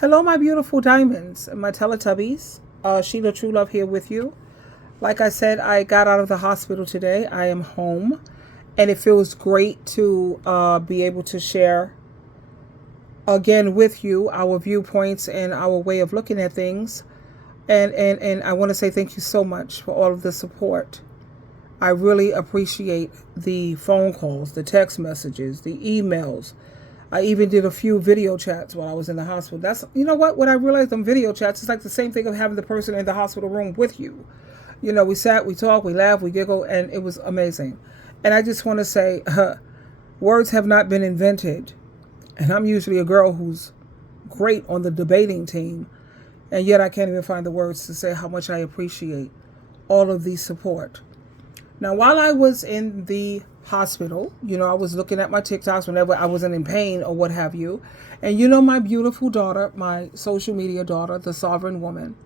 Hello, my beautiful diamonds and my Teletubbies. SheilaTruelove here with you. Like I said, I got out of the hospital today. I am home, and it feels great to be able to share again with you our viewpoints and our way of looking at things. And I want to say thank you so much for all of the support. I really appreciate the phone calls, the text messages, the emails. I even did a few video chats while I was in the hospital. That's, you know what? When I realized on video chats, it's like the same thing of having the person in the hospital room with you. You know, we sat, we talked, we laughed, we giggled, and it was amazing. And I just want to say, words have not been invented. And I'm usually a girl who's great on the debating team. And yet I can't even find the words to say how much I appreciate all of the support. Now, while I was in the hospital, you know, I was looking at my TikToks whenever I wasn't in pain or what have you. And you know, my beautiful daughter, my social media daughter, the sovereign woman,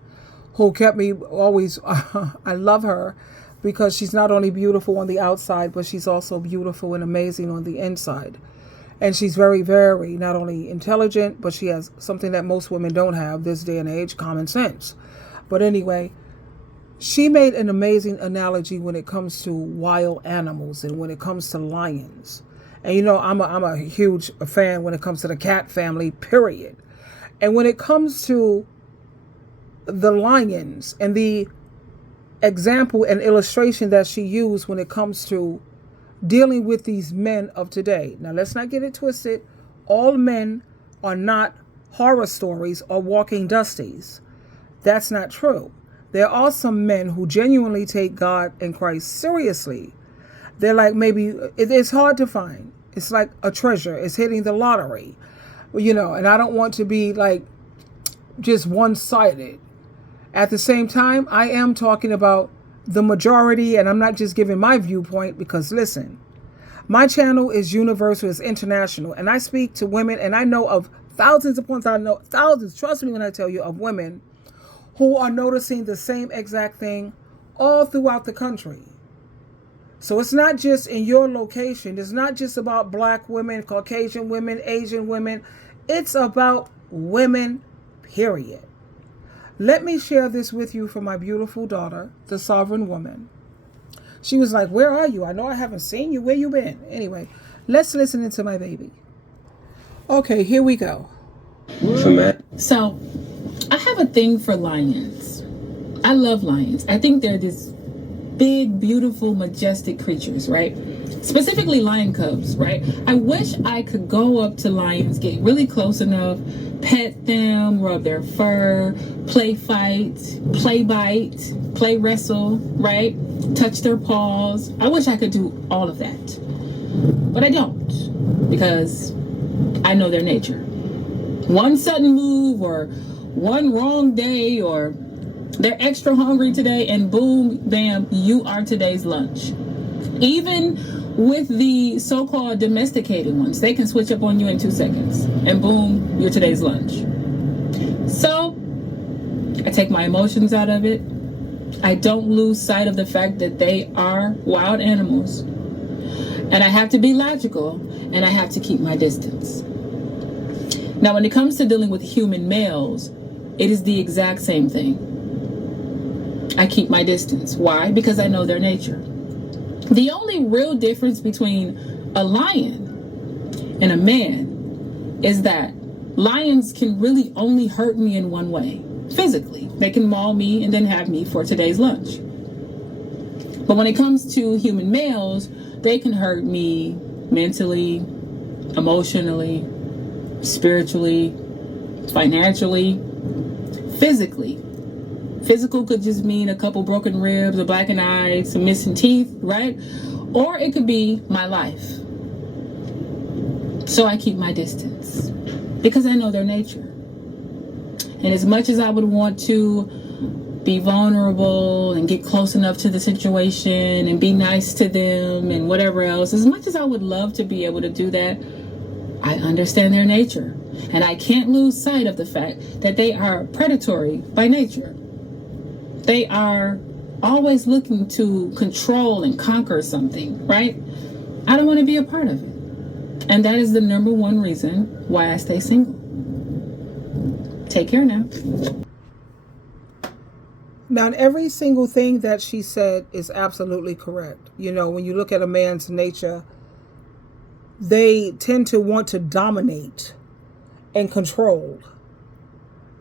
who kept me always, I love her because she's not only beautiful on the outside, but she's also beautiful and amazing on the inside. And she's very, very not only intelligent, but she has something that most women don't have this day and age, common sense. But anyway, she made an amazing analogy when it comes to wild animals and when it comes to lions. And you know, I'm a huge fan when it comes to the cat family, period. And when it comes to the lions and the example and illustration that she used when it comes to dealing with these men of today. Now, let's not get it twisted. All men are not horror stories or walking dusties. That's not true. There are some men who genuinely take God and Christ seriously. They're like, maybe it's hard to find. It's like a treasure. It's hitting the lottery, you know, and I don't want to be like just one-sided. At the same time, I am talking about the majority, and I'm not just giving my viewpoint because, listen, my channel is universal, it's international, and I speak to women, and I know of thousands upon thousands, I know thousands, trust me when I tell you, of women who are noticing the same exact thing all throughout the country. So it's not just in your location. It's not just about black women, Caucasian women, Asian women. It's about women, period. Let me share this with you from my beautiful daughter, the sovereign woman. She was like, where are you? I know I haven't seen you. Where you been? Anyway, let's listen into my baby. Okay, here we go. So, I have a thing for lions. I love lions. I think they're these big, beautiful, majestic creatures, right? Specifically lion cubs, right? I wish I could go up to lions, get really close enough, pet them, rub their fur, play fight, play bite, play wrestle, right? Touch their paws. I wish I could do all of that. But I don't, because I know their nature. One sudden move or one wrong day, or they're extra hungry today, and boom, bam, you are today's lunch. Even with the so-called domesticated ones, they can switch up on you in 2 seconds, and boom, you're today's lunch. So I take my emotions out of it. I don't lose sight of the fact that they are wild animals, and I have to be logical, and I have to keep my distance. Now, when it comes to dealing with human males, it is the exact same thing. I keep my distance. Why? Because I know their nature. The only real difference between a lion and a man is that lions can really only hurt me in one way, physically. They can maul me and then have me for today's lunch. But when it comes to human males, they can hurt me mentally, emotionally, spiritually, financially, physically. Physical could just mean a couple broken ribs, a blackened eye, some missing teeth, right? Or it could be my life. So I keep my distance because I know their nature. And as much as I would want to be vulnerable and get close enough to the situation and be nice to them and whatever else, as much as I would love to be able to do that, I understand their nature. And I can't lose sight of the fact that they are predatory by nature. They are always looking to control and conquer something, right? I don't want to be a part of it. And that is the number one reason why I stay single. Take care now. Now, every single thing that she said is absolutely correct. You know, when you look at a man's nature, they tend to want to dominate and control.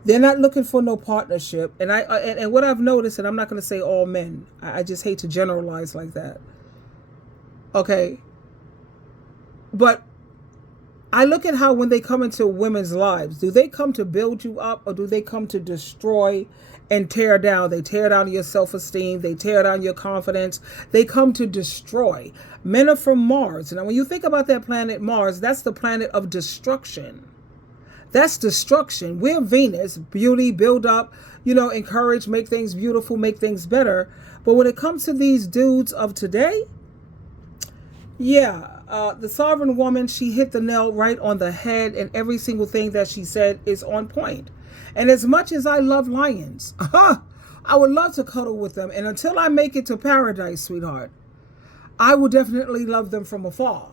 They're not looking for no partnership. And and what I've noticed, and I'm not going to say all men, I just hate to generalize like that. Okay. But I look at how when they come into women's lives, do they come to build you up or do they come to destroy and tear down? They tear down your self-esteem. They tear down your confidence. They come to destroy. Men are from Mars. Now, when you think about that planet Mars, that's the planet of destruction. That's destruction. We're Venus, beauty, build up, you know, encourage, make things beautiful, make things better. But when it comes to these dudes of today, yeah, the sovereign woman, she hit the nail right on the head, and every single thing that she said is on point. And as much as I love lions, I would love to cuddle with them. And until I make it to paradise, sweetheart, I will definitely love them from afar.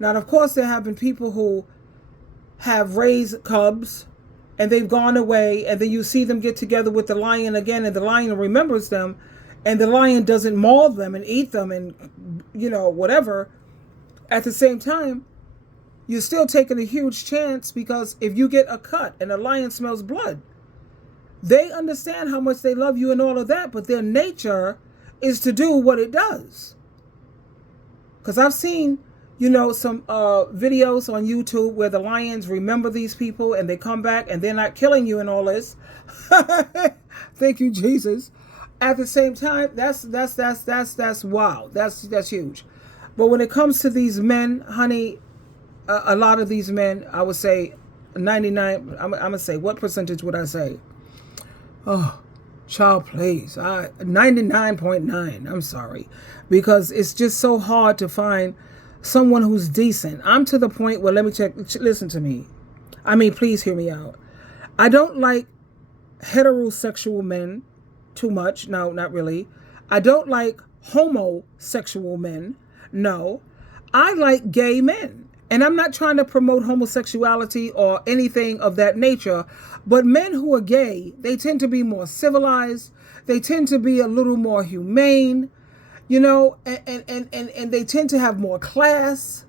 Now, of course, there have been people who have raised cubs and they've gone away, and then you see them get together with the lion again, and the lion remembers them, and the lion doesn't maul them and eat them and, you know, whatever. At the same time, you're still taking a huge chance, because if you get a cut and a lion smells blood, they understand how much they love you and all of that, but their nature is to do what it does. Because I've seen, you know, some videos on YouTube where the lions remember these people and they come back and they're not killing you and all this. Thank you, Jesus. At the same time, that's wow. That's huge. But when it comes to these men, honey, a lot of these men, I would say 99, I'm going to say, what percentage would I say? Oh, child, please. 99.9, I'm sorry. Because it's just so hard to find someone who's decent. I'm to the point where, let me check, listen to me. I mean, please hear me out. I don't like heterosexual men too much. No, not really. I don't like homosexual men. No, I like gay men. And I'm not trying to promote homosexuality or anything of that nature, but men who are gay, they tend to be more civilized. They tend to be a little more humane, you know, and they tend to have more class.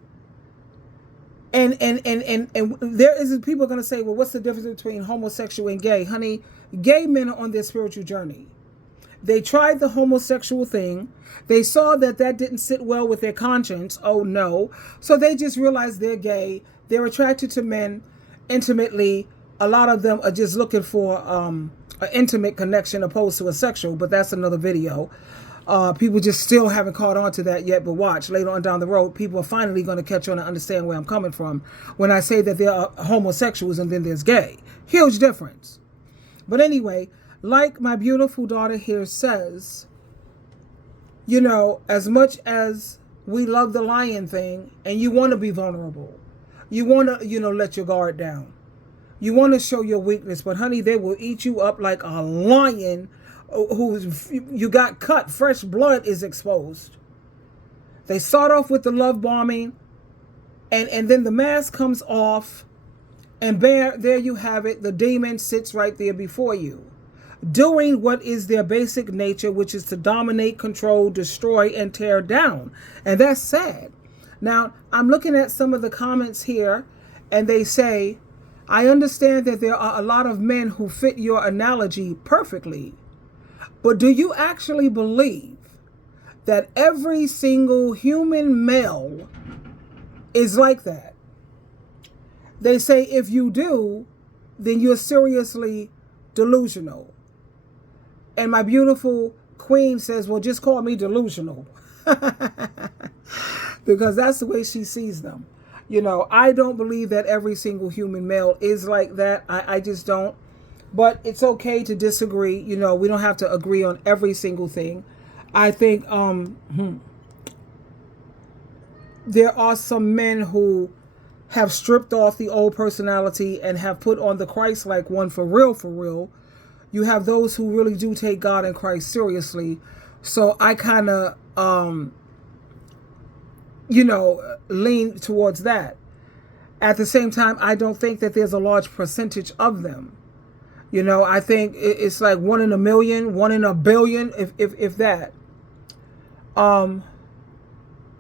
And there is people are going to say, well, what's the difference between homosexual and gay? Honey, gay men are on their spiritual journey. They tried the homosexual thing. They saw that that didn't sit well with their conscience. Oh, no. So they just realized they're gay. They're attracted to men intimately. A lot of them are just looking for an intimate connection opposed to a sexual, but that's another video. People just still haven't caught on to that yet, but watch. Later on down the road, people are finally going to catch on and understand where I'm coming from when I say that there are homosexuals and then there's gay. Huge difference. But anyway, like my beautiful daughter here says, you know, as much as we love the lion thing and you want to be vulnerable, you want to, you know, let your guard down. You want to show your weakness, but honey, they will eat you up like a lion who's, you got cut, fresh blood is exposed. They start off with the love bombing, and then the mask comes off, and there you have it. The demon sits right there before you, doing what is their basic nature, which is to dominate, control, destroy, and tear down. And that's sad. Now, I'm looking at some of the comments here, and they say, I understand that there are a lot of men who fit your analogy perfectly, but do you actually believe that every single human male is like that? They say if you do, then you're seriously delusional. And my beautiful queen says, well, just call me delusional. Because that's the way she sees them. You know, I don't believe that every single human male is like that. I just don't. But it's okay to disagree. You know, we don't have to agree on every single thing. I think there are some men who have stripped off the old personality and have put on the Christ-like one for real, for real. You have those who really do take God and Christ seriously. So I kind of, you know, lean towards that. At the same time, I don't think that there's a large percentage of them. You know, I think it's like 1 in a million, 1 in a billion, if that. Um,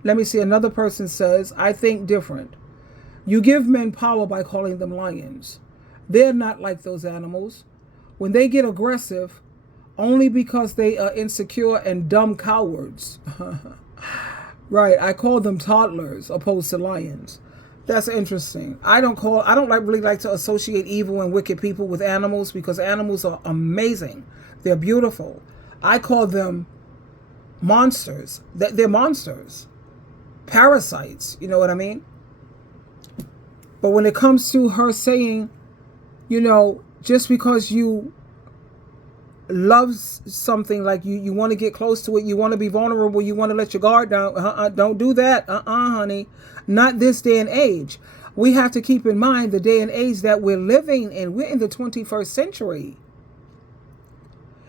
Let me see. Another person says, I think different. You give men power by calling them lions. They're not like those animals. When they get aggressive, only because they are insecure and dumb cowards. Right. I call them toddlers opposed to lions. That's interesting. I don't really like to associate evil and wicked people with animals because animals are amazing. They're beautiful. I call them monsters. They're monsters. Parasites. You know what I mean? But when it comes to her saying, you know, just because you love something, like you want to get close to it, you want to be vulnerable, you want to let your guard down, don't do that. Honey. Not this day and age. We have to keep in mind the day and age that we're living in. We're in the 21st century.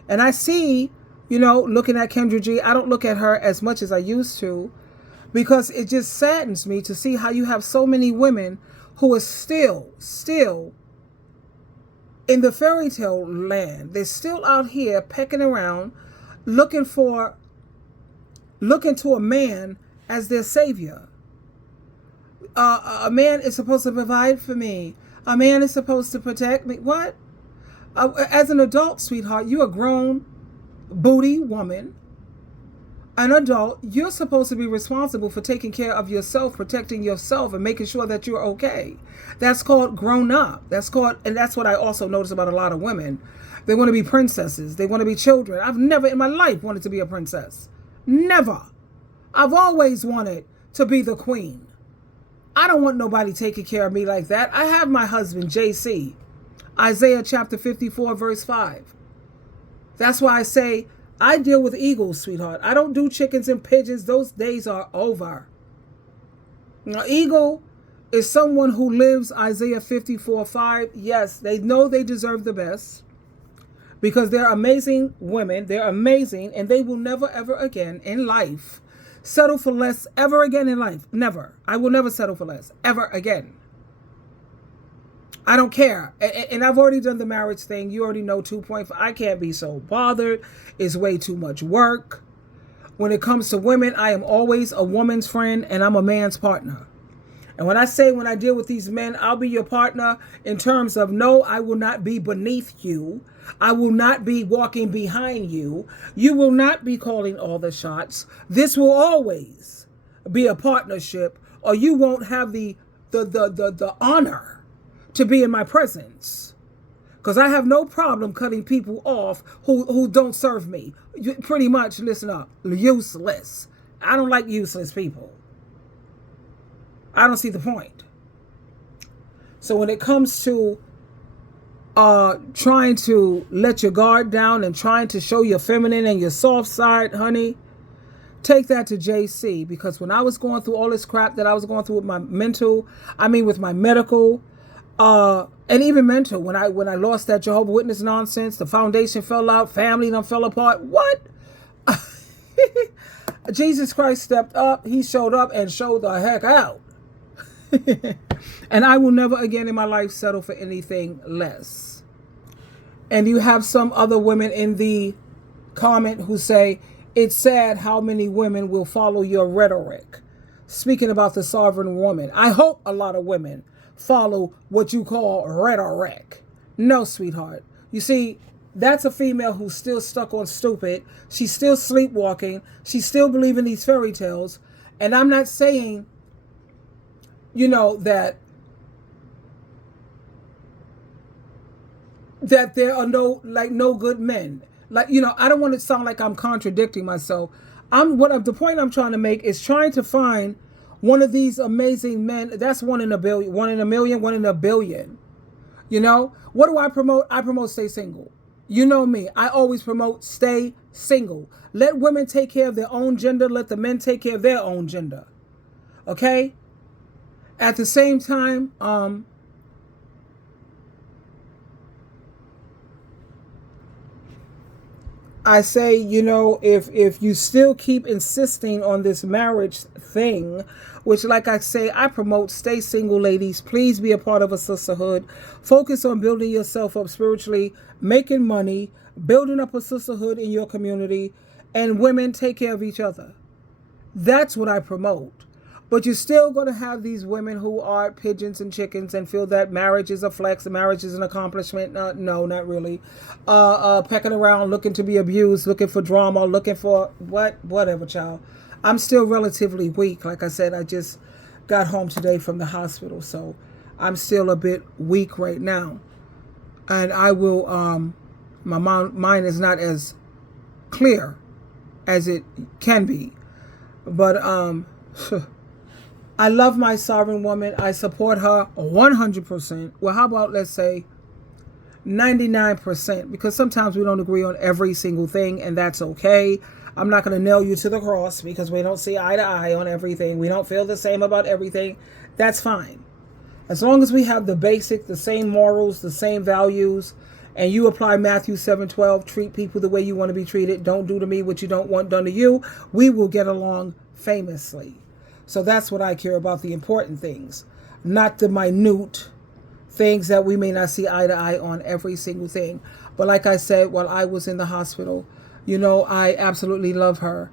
And I see, you know, looking at Kendra G, I don't look at her as much as I used to, because it just saddens me to see how you have so many women who are still in the fairy tale land. They're still out here pecking around, looking to a man as their savior. A man is supposed to provide for me. A man is supposed to protect me. What? As an adult, sweetheart, you're a grown booty woman. An adult, you're supposed to be responsible for taking care of yourself, protecting yourself, and making sure that you're okay. That's called grown up. And that's what I also notice about a lot of women. They want to be princesses. They want to be children. I've never in my life wanted to be a princess. Never. I've always wanted to be the queen. I don't want nobody taking care of me like that. I have my husband, JC. Isaiah chapter 54, verse 5. That's why I say, I deal with eagles, sweetheart. I don't do chickens and pigeons. Those days are over. An eagle is someone who lives Isaiah 54:5. Yes, they know they deserve the best because they're amazing women. They're amazing, and they will never, ever again in life settle for less ever again in life. Never. I will never settle for less ever again. I don't care. And I've already done the marriage thing. You already know 2.5. I can't be so bothered. It's way too much work. When it comes to women, I am always a woman's friend and I'm a man's partner. And when I deal with these men, I'll be your partner in terms of, no, I will not be beneath you. I will not be walking behind you. You will not be calling all the shots. This will always be a partnership, or you won't have the honor to be in my presence. Because I have no problem cutting people off who don't serve me. You pretty much, listen up, useless. I don't like useless people. I don't see the point. So when it comes to trying to let your guard down and trying to show your feminine and your soft side, honey, take that to JC. Because when I was going through all this crap that I was going through with my with my medical, and even mental, when I lost that Jehovah's Witness nonsense, the foundation fell out, family done fell apart. What? Jesus Christ stepped up. He showed up and showed the heck out. And I will never again in my life settle for anything less. And you have some other women in the comment who say, it's sad how many women will follow your rhetoric. Speaking about the sovereign woman. I hope a lot of women follow what you call rhetoric. No, sweetheart. You see, that's a female who's still stuck on stupid. She's still sleepwalking. She's still believing these fairy tales. And I'm not saying, that there are no good men. I don't want to sound like I'm contradicting myself. The point I'm trying to make is trying to find one of these amazing men. That's 1 in a billion, 1 in a million, 1 in a billion. What do I promote? I promote stay single. You know me. I always promote stay single. Let women take care of their own gender. Let the men take care of their own gender. Okay? At the same time, I I say, you know, if you still keep insisting on this marriage thing, which, like I say, I promote, stay single, ladies. Please be a part of a sisterhood. Focus on building yourself up spiritually, making money, building up a sisterhood in your community, and women take care of each other. That's what I promote. But you're still going to have these women who are pigeons and chickens and feel that marriage is a flex, marriage is an accomplishment. No, not really. Pecking around, looking to be abused, looking for drama, looking for whatever, child. I'm still relatively weak. Like I said, I just got home today from the hospital, so I'm still a bit weak right now. And I will, my mind is not as clear as it can be. But, I love my sovereign woman. I support her 100%. Well, how about, let's say, 99%? Because sometimes we don't agree on every single thing, and that's okay. I'm not going to nail you to the cross because we don't see eye to eye on everything. We don't feel the same about everything. That's fine. As long as we have the same morals, the same values, and you apply Matthew 7:12, treat people the way you want to be treated, don't do to me what you don't want done to you, we will get along famously. So that's what I care about, the important things, not the minute things that we may not see eye to eye on every single thing. But like I said, while I was in the hospital, you know, I absolutely love her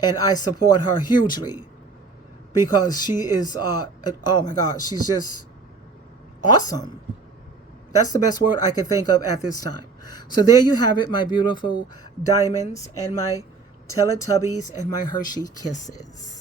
and I support her hugely because she is, oh my God, she's just awesome. That's the best word I can think of at this time. So there you have it, my beautiful diamonds and my Teletubbies and my Hershey Kisses.